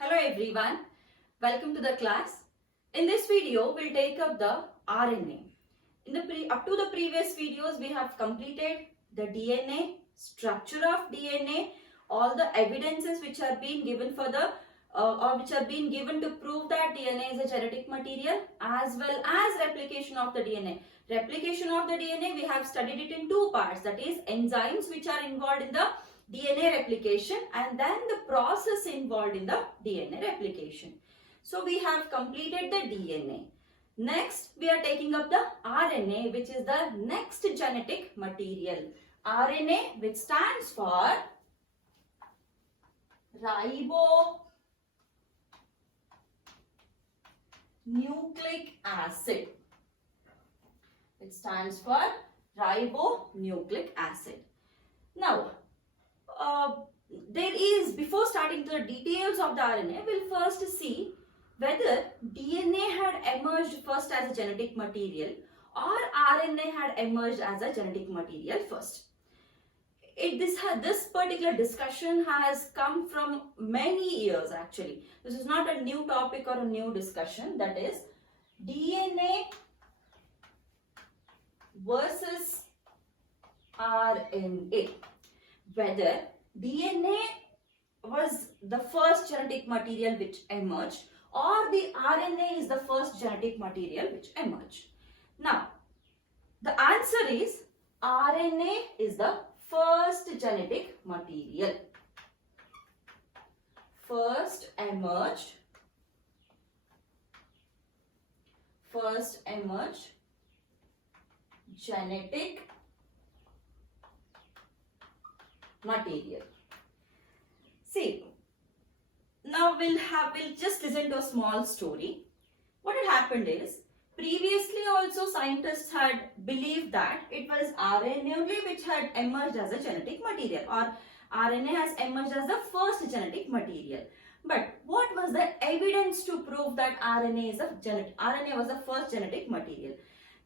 Hello everyone, welcome to the class. In this video, we'll take up the RNA. Up to the previous videos, we have completed the DNA, structure of DNA, all the evidences which are being given for the which are being given to prove that DNA is a genetic material, as well as replication of the DNA. Replication of the DNA, we have studied it in two parts, that is enzymes which are involved in the DNA replication and then the process involved in the DNA replication. So we have completed the DNA. Next, we are taking up the RNA, which is the next genetic material. RNA, which stands for ribonucleic acid. It stands for ribonucleic acid. Now, before starting the details of the RNA, we'll first see whether DNA had emerged first as a genetic material or RNA had emerged as a genetic material first. This particular discussion has come from many years actually. This is not a new topic or a new discussion, that is DNA versus RNA. Whether DNA was the first genetic material which emerged or the RNA is the first genetic material which emerged. Now, the answer is RNA is the first genetic material. First emerged genetic material. See, now we'll just listen to a small story. What had happened is, previously also scientists had believed that it was RNA only which had emerged as a genetic material, or RNA has emerged as the first genetic material. But what was the evidence to prove that RNA was the first genetic material?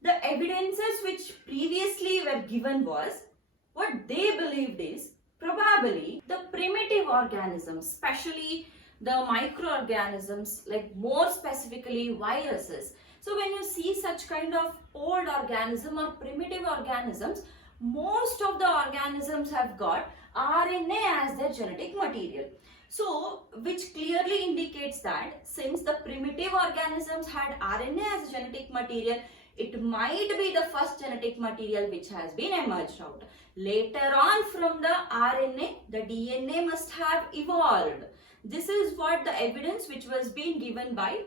The evidences which previously were given was, what they believed is, probably the primitive organisms, especially the microorganisms, like more specifically viruses. So when you see such kind of old organism or primitive organisms, most of the organisms have got RNA as their genetic material. So which clearly indicates that since the primitive organisms had RNA as a genetic material, it might be the first genetic material which has been emerged out. Later on from the RNA, the DNA must have evolved. This is what the evidence which was being given by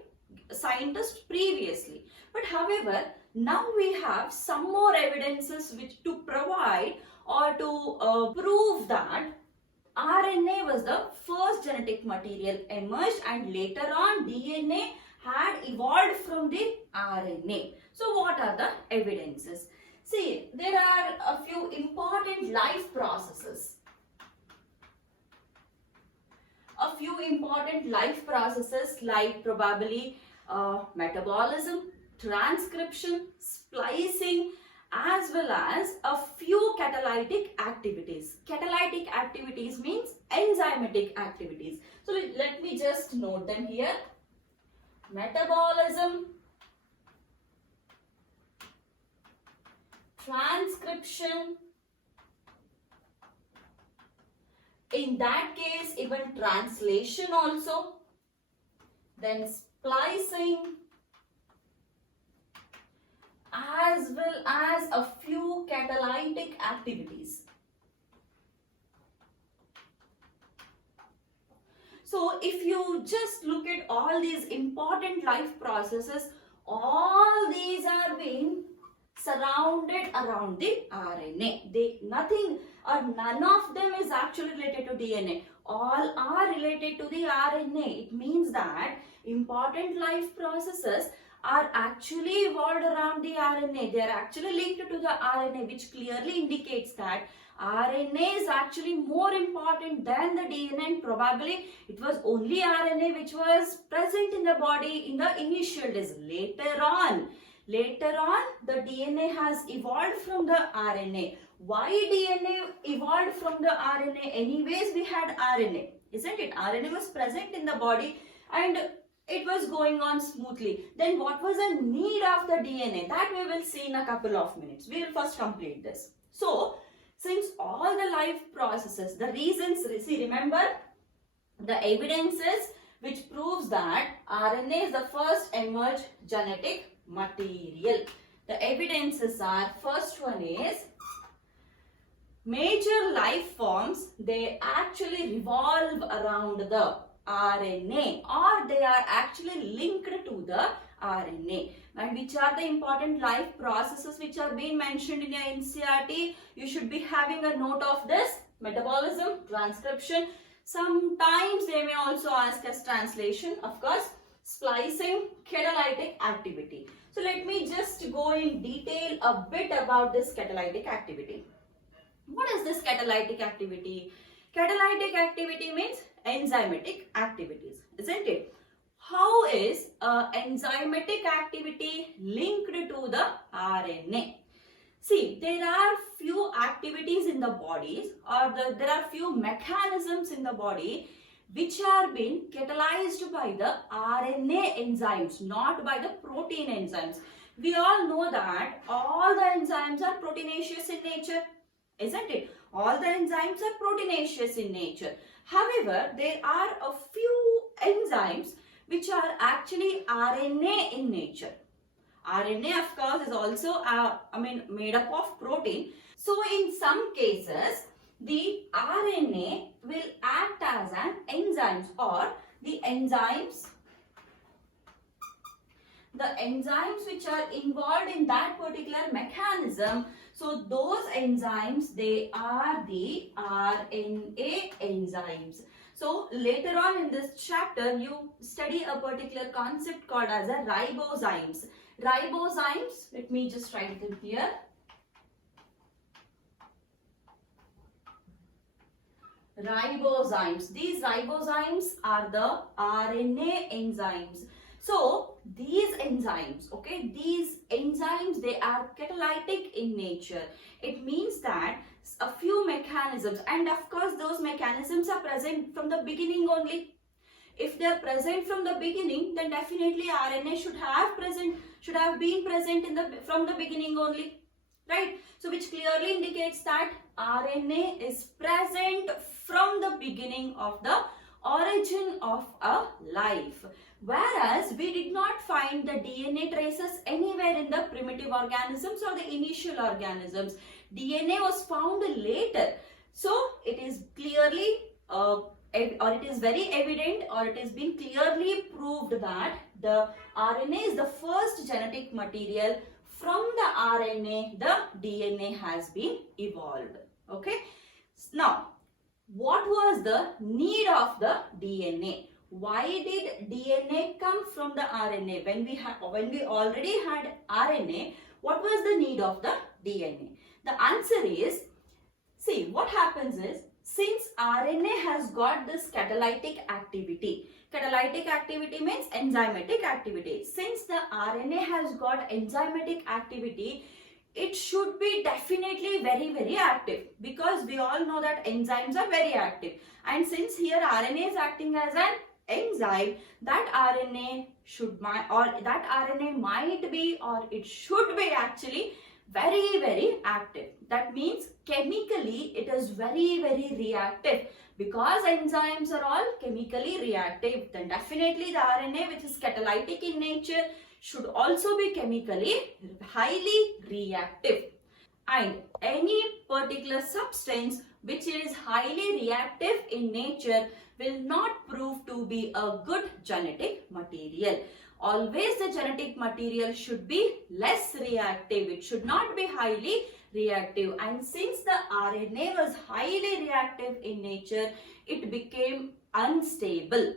scientists previously. But however, now we have some more evidences which to provide or to prove that RNA was the first genetic material emerged and later on DNA had evolved from the RNA. So what are the evidences? See, there are a few important life processes. A few important life processes like probably metabolism, transcription, splicing, as well as a few catalytic activities. Catalytic activities means enzymatic activities. So let me just note them here. Metabolism, transcription, in that case even translation also, then splicing, as well as a few catalytic activities. So if you just look at all these important life processes, all these are being surrounded around the RNA. None of them is actually related to DNA. All are related to the RNA. It means that important life processes are actually evolved around the RNA. They are actually linked to the RNA, which clearly indicates that RNA is actually more important than the DNA, and probably it was only RNA which was present in the body in the initial days. Later on, the DNA has evolved from the RNA. why DNA evolved from the RNA? Anyways, we had RNA, isn't it? RNA was present in the body and it was going on smoothly. Then what was the need of the DNA? That we will see in a couple of minutes. We will first complete this. So, since all the life processes, the reasons, see, remember the evidences which proves that RNA is the first emerged genetic material. The evidences are, first one is, major life forms, they actually revolve around the RNA, or they are actually linked to the RNA. And which are the important life processes which are being mentioned in your NCERT? You should be having a note of this: metabolism, transcription. Sometimes they may also ask as translation, of course, splicing, catalytic activity. So let me just go in detail a bit about this catalytic activity. What is this catalytic activity? Catalytic activity means enzymatic activities, isn't it? How is enzymatic activity linked to the RNA? See, there are few activities in the bodies, or there are few mechanisms in the body which are being catalyzed by the RNA enzymes, not by the protein enzymes. We all know that all the enzymes are proteinaceous in nature, isn't it? All the enzymes are proteinaceous in nature. However, there are a few enzymes which are actually RNA in nature. RNA, of course, is also made up of protein. So in some cases, the RNA will act as an enzymes, or the enzymes which are involved in that particular mechanism. So those enzymes, they are the RNA enzymes. So later on in this chapter, you study a particular concept called as a ribozymes. Ribozymes, let me just write them here. Ribozymes. These ribozymes are the RNA enzymes. So these enzymes, okay, they are catalytic in nature. It means that a few mechanisms, and of course those mechanisms are present from the beginning only. If they are present from the beginning, then definitely RNA should have been present from the beginning only, right? So which clearly indicates that RNA is present from the beginning of the origin of a life. Whereas we did not find the DNA traces anywhere in the primitive organisms or the initial organisms. DNA was found later. So it is clearly or it is very evident, or it has been clearly proved that the RNA is the first genetic material. From the RNA, the DNA has been evolved. Okay. Now, what was the need of the DNA? Why did DNA come from the RNA? When we already had RNA, what was the need of the DNA? The answer is, see, what happens is, since RNA has got this catalytic activity means enzymatic activity. Since the RNA has got enzymatic activity, it should be definitely very, very active, because we all know that enzymes are very active. And since here RNA is acting as an enzyme, that RNA might be, or it should be actually very, very active. That means chemically it is very, very reactive. Because enzymes are all chemically reactive, then definitely the RNA, which is catalytic in nature, should also be chemically highly reactive. And any particular substance which is highly reactive in nature will not prove to be a good genetic material. Always the genetic material should be less reactive. It should not be highly reactive. And since the RNA was highly reactive in nature, it became unstable.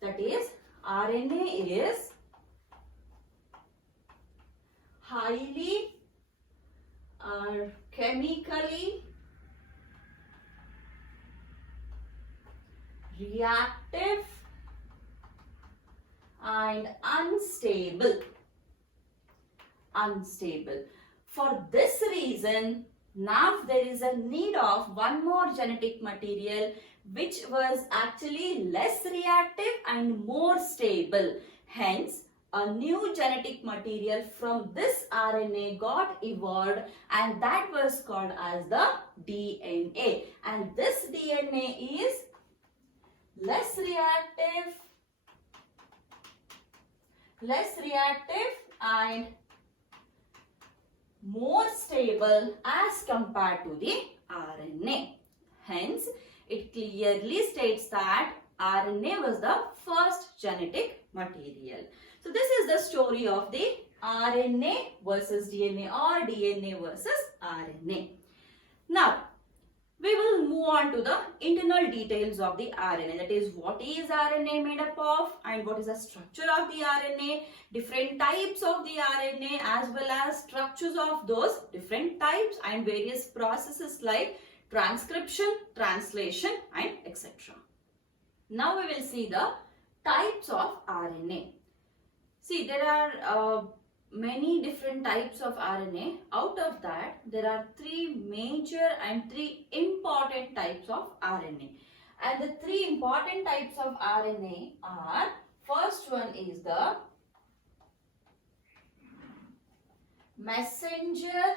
That is, RNA is highly chemically reactive and unstable. For this reason, Now there is a need of one more genetic material which was actually less reactive and more stable. Hence, a new genetic material from this RNA got evolved, and that was called as the DNA. And this DNA is less reactive and more stable as compared to the RNA. Hence, it clearly states that RNA was the first genetic material. So this is the story of the RNA versus DNA or DNA versus RNA. Now, we will move on to the internal details of the RNA. That is, what is RNA made up of and what is the structure of the RNA, different types of the RNA as well as structures of those different types and various processes like transcription, translation and etc. Now we will see the types of RNA. See, there are many different types of RNA. Out of that, there are three major and three important types of RNA. And the three important types of RNA are, first one is the messenger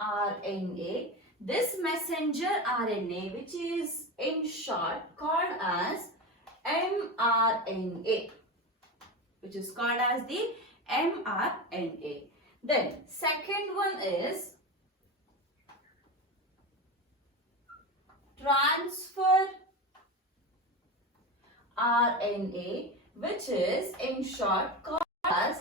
RNA. This messenger RNA, which is in short called as mRNA, which is called as the mRNA. Then second one is transfer RNA, which is in short called as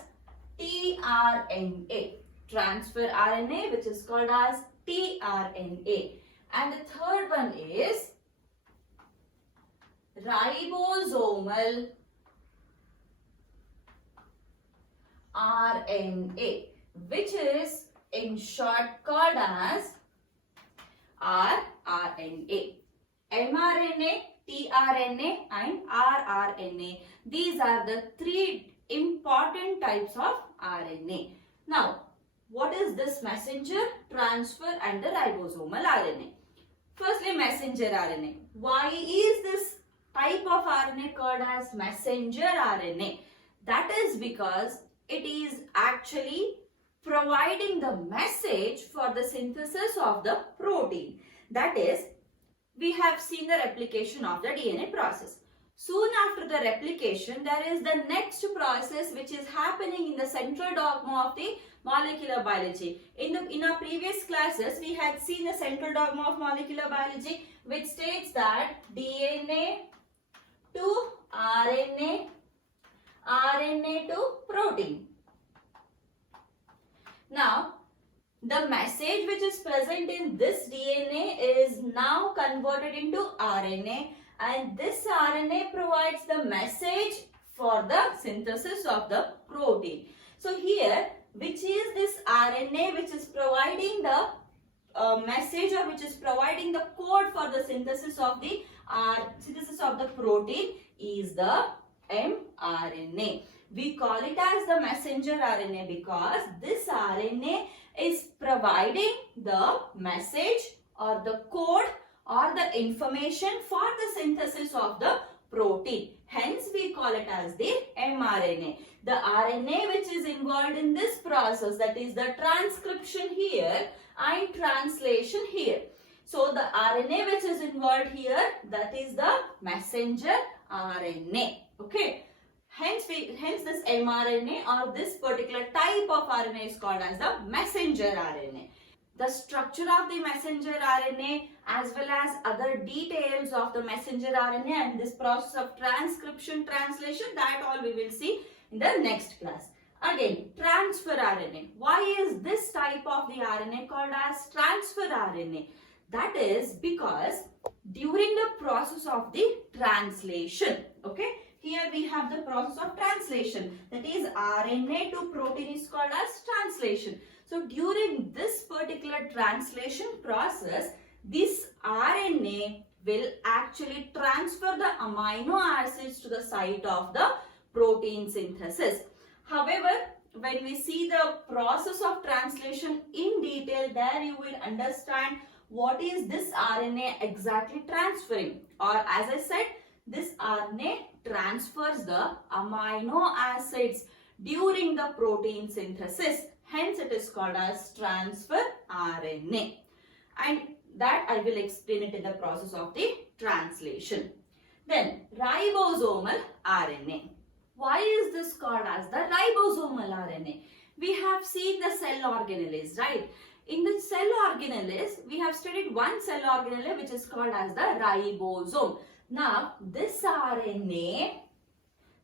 tRNA. Transfer RNA, which is called as tRNA. And the third one is ribosomal RNA, which is in short called as rRNA. mRNA, tRNA and rRNA. These are the three important types of RNA. Now, what is this messenger, transfer and the ribosomal RNA? Firstly, messenger RNA. Why is this type of RNA called as messenger RNA? That is because it is actually providing the message for the synthesis of the protein. That is, we have seen the replication of the DNA process. Soon after the replication, there is the next process which is happening in the central dogma of the molecular biology. In our previous classes, we had seen the central dogma of molecular biology, which states that DNA to RNA, RNA to protein. Now, the message which is present in this DNA is now converted into RNA, and this RNA provides the message for the synthesis of the protein. So here, which is this RNA which is providing the message or which is providing the code for the synthesis of the protein is the mRNA. We call it as the messenger RNA because this RNA is providing the message or the code or the information for the synthesis of the protein. Hence, we call it as the mRNA. The RNA which is involved in this process, that is the transcription here and translation here. So, the RNA which is involved here, that is the messenger RNA. Okay. Hence this mRNA or this particular type of RNA is called as the messenger RNA. The structure of the messenger RNA as well as other details of the messenger RNA and this process of transcription, translation, that all we will see in the next class. Again, transfer RNA. Why is this type of the RNA called as transfer RNA? That is because during the process of the translation, okay, here we have the process of translation, that is RNA to protein is called as translation. So during this particular translation process, this RNA will actually transfer the amino acids to the site of the protein synthesis. However, when we see the process of translation in detail, there you will understand what is this RNA exactly transferring. Or as I said, this RNA transfers the amino acids during the protein synthesis. Hence it is called as transfer RNA. And that I will explain it in the process of the translation. Then ribosomal RNA. Why is this called as the ribosomal RNA? We have seen the cell organelles, right? In the cell organelles, we have studied one cell organelle which is called as the ribosome. Now, this RNA,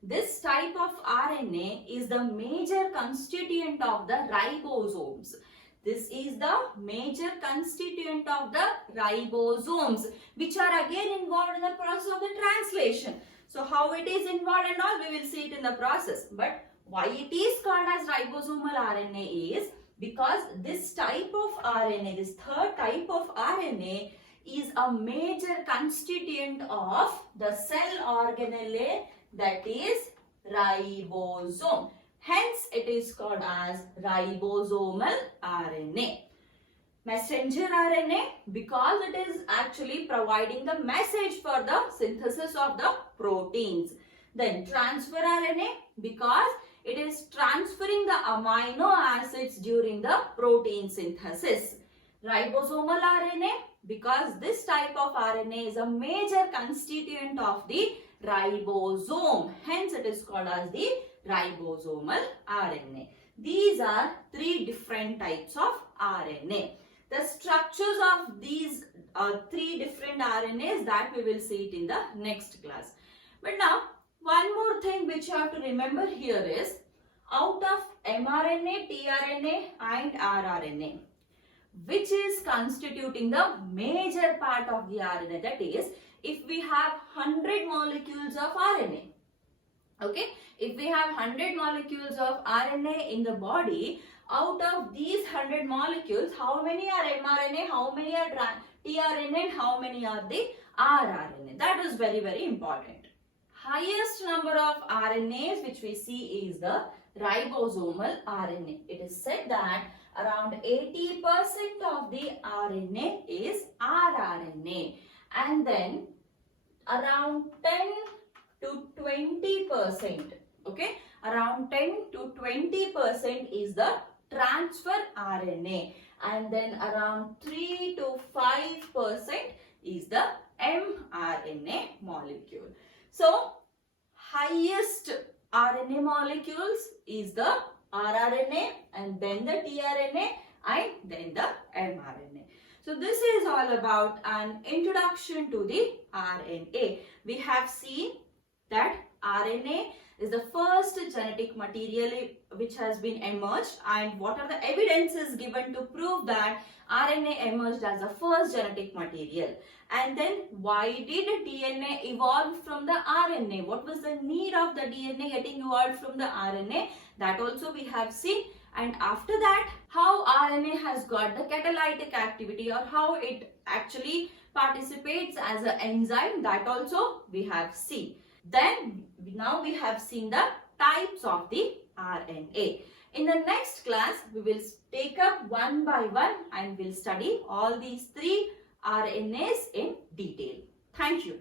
this type of RNA is the major constituent of the ribosomes. This is the major constituent of the ribosomes, which are again involved in the process of the translation. So how it is involved and all, we will see it in the process. But why it is called as ribosomal RNA is because this type of RNA, this third type of RNA is a major constituent of the cell organelle, that is ribosome. Hence, it is called as ribosomal RNA. Messenger RNA, because it is actually providing the message for the synthesis of the proteins. Then transfer RNA, because it is transferring the amino acids during the protein synthesis. Ribosomal RNA, because this type of RNA is a major constituent of the ribosome. Hence, it is called as the ribosomal RNA. These are three different types of RNA. The structures of these three different RNAs, that we will see it in the next class. But now, one more thing which you have to remember here is, out of mRNA, tRNA and rRNA, which is constituting the major part of the RNA, that is, if we have 100 molecules of RNA, okay, if we have 100 molecules of RNA in the body, out of these 100 molecules, how many are mRNA, how many are tRNA, and how many are the rRNA? That is very, very important. Highest number of RNAs which we see is the ribosomal RNA. It is said that around 80% of the RNA is rRNA, and then around 10 to 20%, okay, around 10 to 20% is the transfer RNA, and then around 3 to 5% is the mRNA molecule. So, highest RNA molecules is the rRNA, and then the tRNA, and then the mRNA. So, this is all about an introduction to the RNA. We have seen that RNA is the first genetic material which has been emerged, and what are the evidences given to prove that RNA emerged as the first genetic material. And then why did DNA evolve from the RNA? What was the need of the DNA getting evolved from the RNA? That also we have seen. And after that, how RNA has got the catalytic activity, or how it actually participates as an enzyme, that also we have seen. Then now we have seen the types of the RNA. In the next class, we will take up one by one and we'll study all these three RNAs in detail. Thank you.